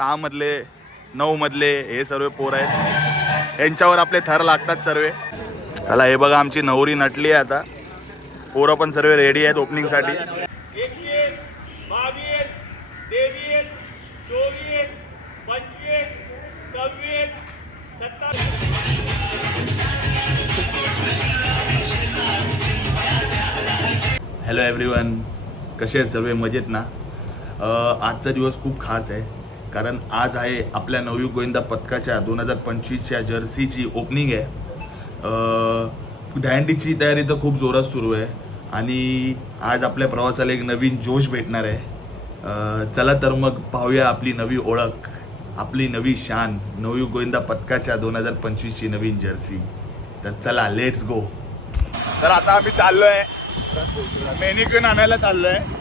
6 मधले 9 मधले हे सर्व पोर आहेत, यांच्यावर आपले थर लागतात सर्व. चला हे बघा आमची नवरी नटली आहे आता. पोरं पण सर्व रेडी आहेत ओपनिंगसाठी. 21, 22, 23, 24, 25, 26, 27. हॅलो एव्हरीवन, कसे आहेत सर्व? मजेत ना? आजचा दिवस खूप खास आहे, कारण आज आहे आपल्या नवयुग गोविंदा पथकाच्या 2025च्या जर्सीची ओपनिंग आहे. दहीहंडीची तयारी तर खूप जोरात सुरू आहे आणि आज आपल्या प्रवासाला एक नवीन जोश भेटणार आहे. चला तर मग पाहूया आपली नवी ओळख, आपली नवी शान, नवयुग गोविंदा पथकाच्या 2025ची नवीन जर्सी. तर चला, लेट्स गो. तर आता आम्ही चाललो आहे, मेन्युकेन आणायला चाललो आहे.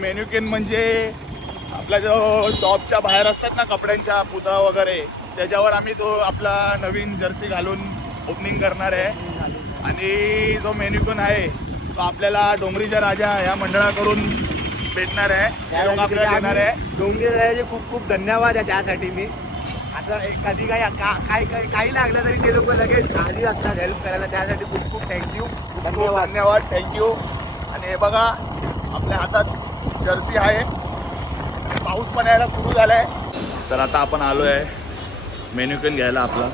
मेन्युकेन म्हणजे आपल्या जो शॉपच्या बाहेर असतात ना कपड्यांच्या पुतळा वगैरे, त्याच्यावर आम्ही तो आपला नवीन जर्सी घालून ओपनिंग करणार आहे. आणि जो मेन्युकेन आहे तो आपल्याला डोंगरीचा राजा ह्या मंडळाकडून भेटणार आहे, ते लोक आपल्याला देणार आहे. डोंगरी राजाचे खूप खूप धन्यवाद आहे त्यासाठी. मी असं कधी काही लागलं तरी ते लोक लगेच हाजीर असतात हेल्प करायला, त्यासाठी खूप खूप थँक्यू. धन्यवाद, थँक्यू. आणि हे बघा आपल्या हातात जर्सी आहे, पाऊस पण यायला सुरू झाला आहे. तर आता आपण आलो आहे मेन्युकेन घ्यायला आपला.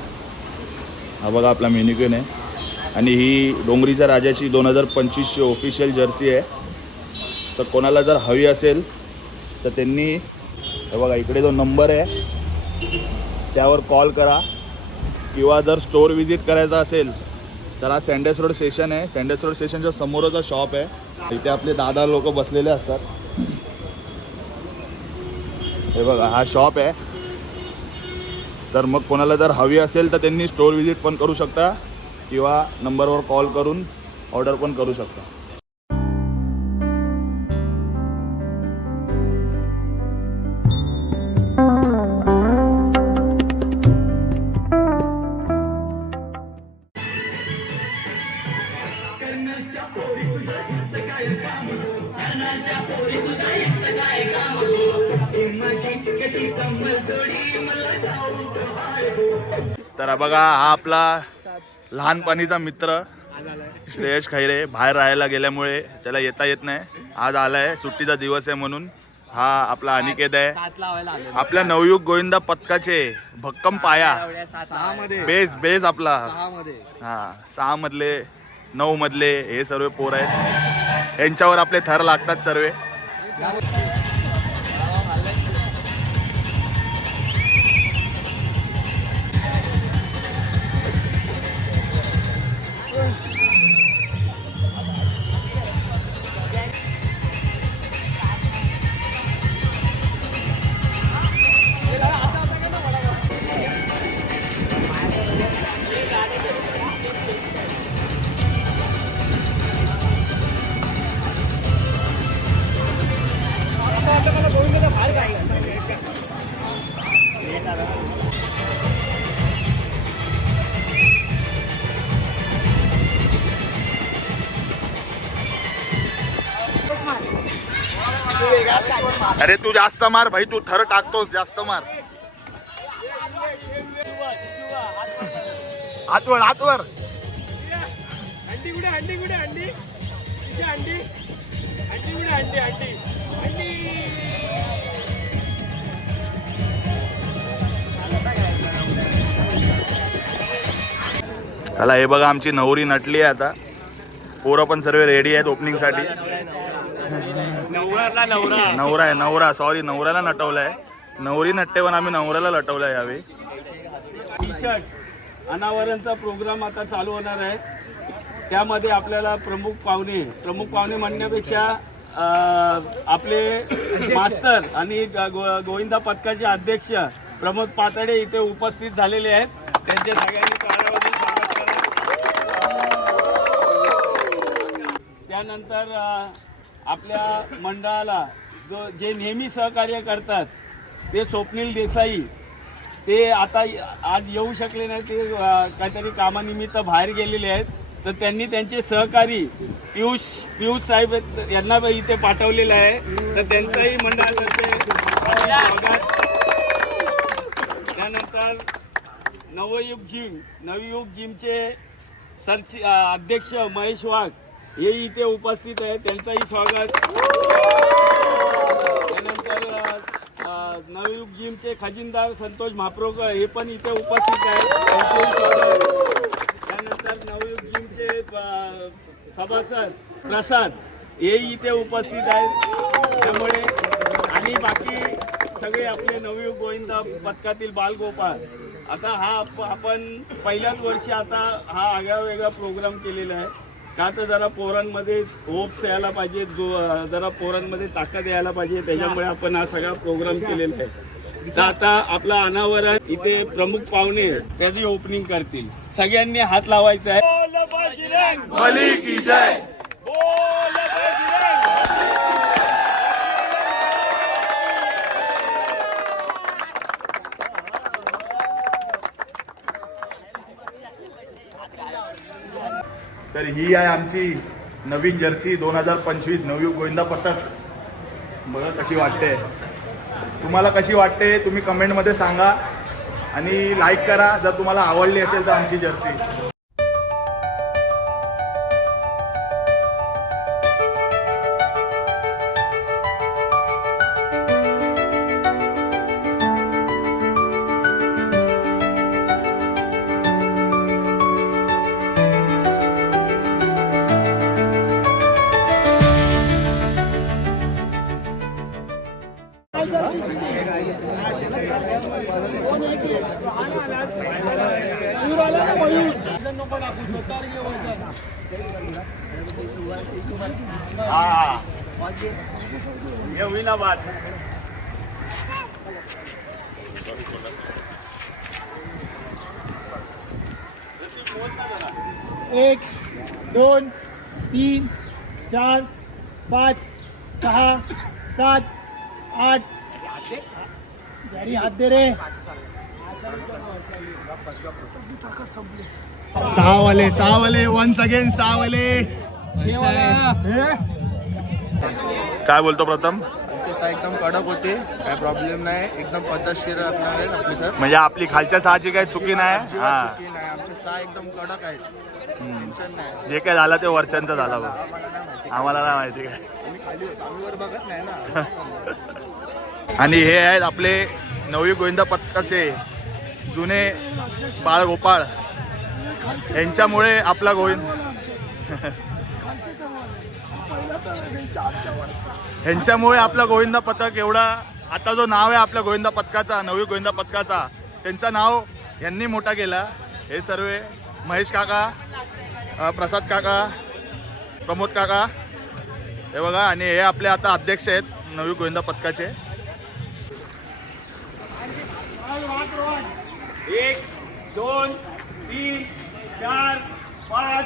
हा बघा आपला मेन्युकेन आहे आणि ही डोंगरीच्या राजाची 2025ची ऑफिशियल जर्सी आहे. तर कोणाला जर हवी असेल तर त्यांनी हे बघा इकडे जो नंबर आहे त्यावर कॉल करा, किंवा जर स्टोअर व्हिजिट करायचा असेल तर हा सँडेस रोड स्टेशन आहे. सँडेस रोड स्टेशनच्या समोरचा शॉप आहे, इथे आपले दादा लोक बसलेले असतात. हे बघा हा शॉप आहे. तर मग कोणाला जर हवी असेल तर त्यांनी स्टोअर व्हिजिट पण करू शकता, किंवा नंबरवर कॉल करून ऑर्डर पण करू शकता. तर बघा हा आपला लहानपणीचा मित्र श्रेयश खैरे बाहेर राहायला गेल्यामुळे त्याला येता येत नाही, आज आलाय, सुट्टीचा दिवस आहे म्हणून. हा आपला अनिकेत आहे, आपल्या नवयुग गोविंदा पथकाचे भक्कम पाया, बेस आपला. हा 6 मधले 9 मधले हे सर्व पोर आहेत, यांच्यावर आपले थर लागतात सर्व. अरे तू जास्त मार भाई, तू थर टाकतोस, जास्त मार. हातवर हातवर. अंडी कुठे, अंडी कुठे, अंडी तिथे, अंडी अंडी कुठे, अंडी अंडी अंडी. चला हे बघा आमची नवरी नटली आहे आता. पोरं पण सर्व रेडी आहेत ओपनिंगसाठी. नवरा सॉरी, नवऱ्याला नटवलाय. नवरी नटते पण आम्ही नवऱ्याला लटवलाय यावेळी. टी शर्ट अनावरणचा प्रोग्राम आता चालू होणार आहे. त्यामध्ये आपल्याला प्रमुख पाहुणे म्हणण्यापेक्षा आपले मास्तर आणि गोविंदा पथकाचे अध्यक्ष प्रमोद पातळे इथे उपस्थित झालेले आहेत. त्यांचे सगळ्यांनी टाळ्यावाजून स्वागत करा. त्यानंतर आपल्या मंडळाला जे नेहमी सहकार्य करतात ते स्वप्नील देसाई, ते आता आज येऊ शकले नाही, ते काहीतरी कामानिमित्त बाहेर गेलेले आहेत. तर त्यांनी त्यांचे सहकारी पियुष साहेब यांना इथे पाठवलेलं आहे. तर त्यांचाही मंडळातर्फे स्वागत. त्यानंतर नवयुग जिमचे अध्यक्ष महेश वाघ हे इथे उपस्थित आहेत, त्यांचंही स्वागत. त्यानंतर नवयुग जिमचे खजिनदार संतोष महाप्रभू हे पण इथे उपस्थित आहेत, त्यांचंही स्वागत. त्यानंतर नवयुग जिमचे सभासद प्रसाद हेही इथे उपस्थित आहेत. त्यामुळे आणि बाकी सगळे आपले नवयुग गोविंदा पथकातील बालगोपाळ. आता आपण पहिल्याच वर्षी आता हा आगळा वेगळा प्रोग्राम केलेला आहे. का तर जरा पोरांमध्ये होप्स यायला पाहिजे, जरा पोरांमध्ये ताकद यायला पाहिजे, त्याच्यामुळे आपण हा सगळा प्रोग्राम केलेला आहे. तर आता आपला अनावरण इथे प्रमुख पाहुणे त्याची ओपनिंग करतील. सगळ्यांनी हात लावायचा आहे. बोल बजरंग बली की जय. बोल बजरंग. तर ही आहे आमची नवीन जर्सी 2025 नवयुग गोविंदा पथक. बघा कशी वाटते, तुम्हाला कशी वाटते तुम्ही कमेंटमध्ये सांगा आणि लाईक करा जर तुम्हाला आवडली असेल तर आमची जर्सी. हा ये होईना बात. एक 2 3 4 5 6 7 8 हात दे रे. 6 वाले वन्स अगेन 6 वाले. काय बोलतो प्रथम? आमचे सहा एकदम कडक होते, काय प्रॉब्लेम नाही, एकदम पद्धतशीर असणार आहेत आपली. तर म्हणजे आपली खालच्या सहाची काही चुकी नाही. अजिबात चुकी नाही, आमचे सहा एकदम कडक आहेत, टेन्शन नाही. जे काय झालं ते वरच्यांचं झालं बघ. आम्हाला नाही माहिती, आम्हाला नाही माहिती काय. आम्ही खाली होतो, आम्ही वर बघत नाही ना. आणि हे आहेत आपले नवयुग गोविंदा पथकाचे जुने बाळगोपाळ. यांच्यामुळे आपला ह्यांच्यामुळे आपला गोविंदा पथक एवढा आता जो नाव आहे आपल्या गोविंदा पथकाचा, नवयुग गोविंदा पथकाचा, त्यांचं नाव यांनी मोठा केला. हे सर्व महेश काका, प्रसाद काका, प्रमोद काका हे बघा. आणि हे आपले आता अध्यक्ष आहेत नवयुग गोविंदा पथकाचे. 1 2 3 4 5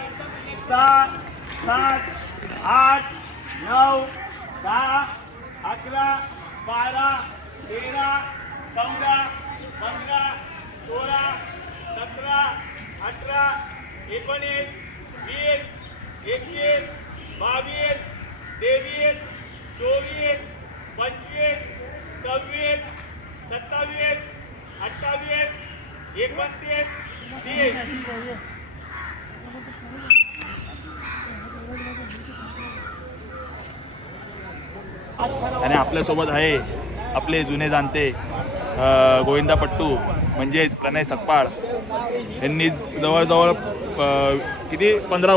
6 7 8 9 10 11 12 13 14 15 16 17 18 19 20 21 22 23 24 25 26 27 28 29 30. आणि आपल्यासोबत आहे आपले जुने जाणते गोविंदापट्टू म्हणजेच प्रणय सकपाळ. यांनी जवळजवळ किती 15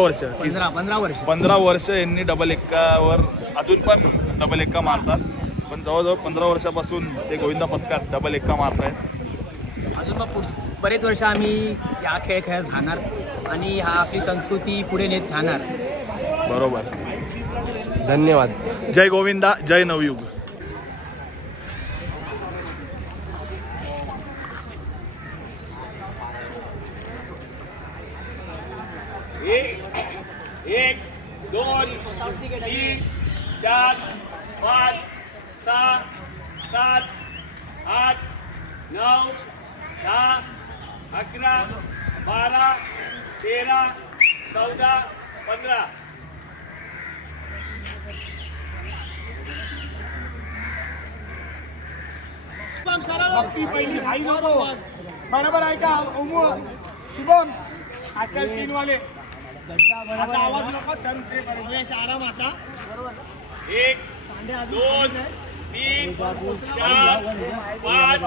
वर्ष यांनी डबल एक्कावर अजून पण डबल एक्का मारतात. पण जवळजवळ 15 वर्षापासून ते गोविंदा पथकात डबल एक्का मारत आहेत. अजून मग बरेच वर्ष आम्ही या खेळ खेळत राहणार आणि हा आपली संस्कृती पुढे नेत राहणार. बरोबर. धन्यवाद. जय गोविंदा, जय नवयुग. एक 2 3 4 5 6 7 8 9 10 11 12 13 14 15. ती पहिली आई नको बरोबर आहे का शुभम आजकाल 3 वाले आता आवाज नको तर ते बरोबर आहे आराम आता बरोबर 1 2 3 4 5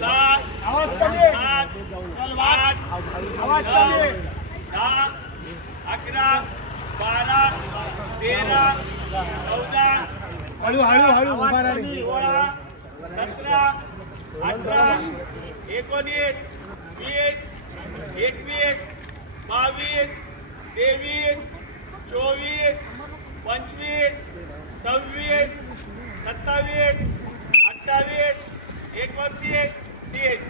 7 आवाज कमी 8 आवाज कमी 10 11 12 13 14 हळू हळू हळू उभा राहा रे. 16 17 18 19 20 21 22 23 24 25 26 27 28 29 30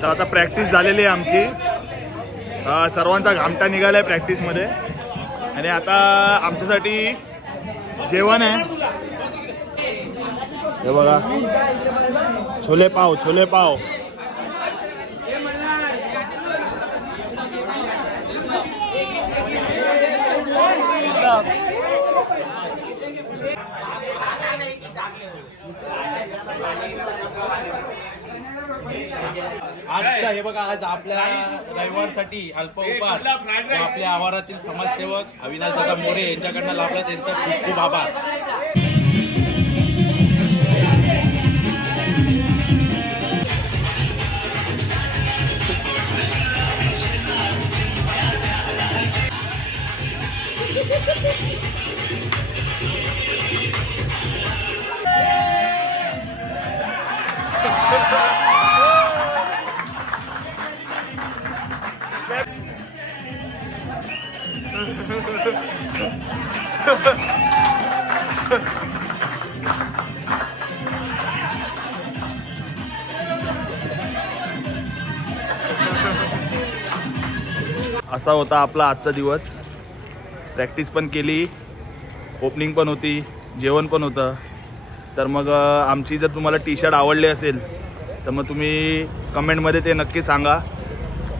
तर आता प्रॅक्टिस झालेली आहे आमची. सर्वांचा घामटा निघाला आहे प्रॅक्टिसमध्ये. आणि आता आमच्यासाठी जेवण आहे. हे बघा छोले पाव छोले पाव. आजचा हे बघा आज आपल्या रविवारसाठी अल्पउपार व आपल्या आवारातील समाजसेवक अविनाश दादा मोरे यांच्याकडनं लाभला. त्यांचा खूप खूप आभार. असा होता आपला आजचा दिवस. प्रॅक्टिस पण केली, ओपनिंग पण होती, जेवण पण होतं. तर मग आमची जर तुम्हाला टी शर्ट आवडले असेल तर मग तुम्ही कमेंटमध्ये ते नक्की सांगा.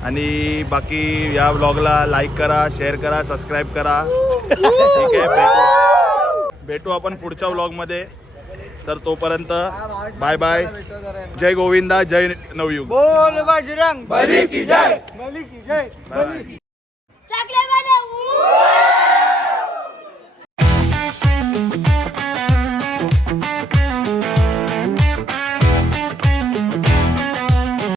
आणि बाकी या व्लॉगला लाईक करा, शेअर करा, सबस्क्राईब करा. ठीक आहे, भेटू आपण पुढच्या व्लॉगमध्ये. तर तोपर्यंत बाय बाय. जय गोविंदा, जय नवयुग. बोल बजरंग बली की जय. बली की जय. बली.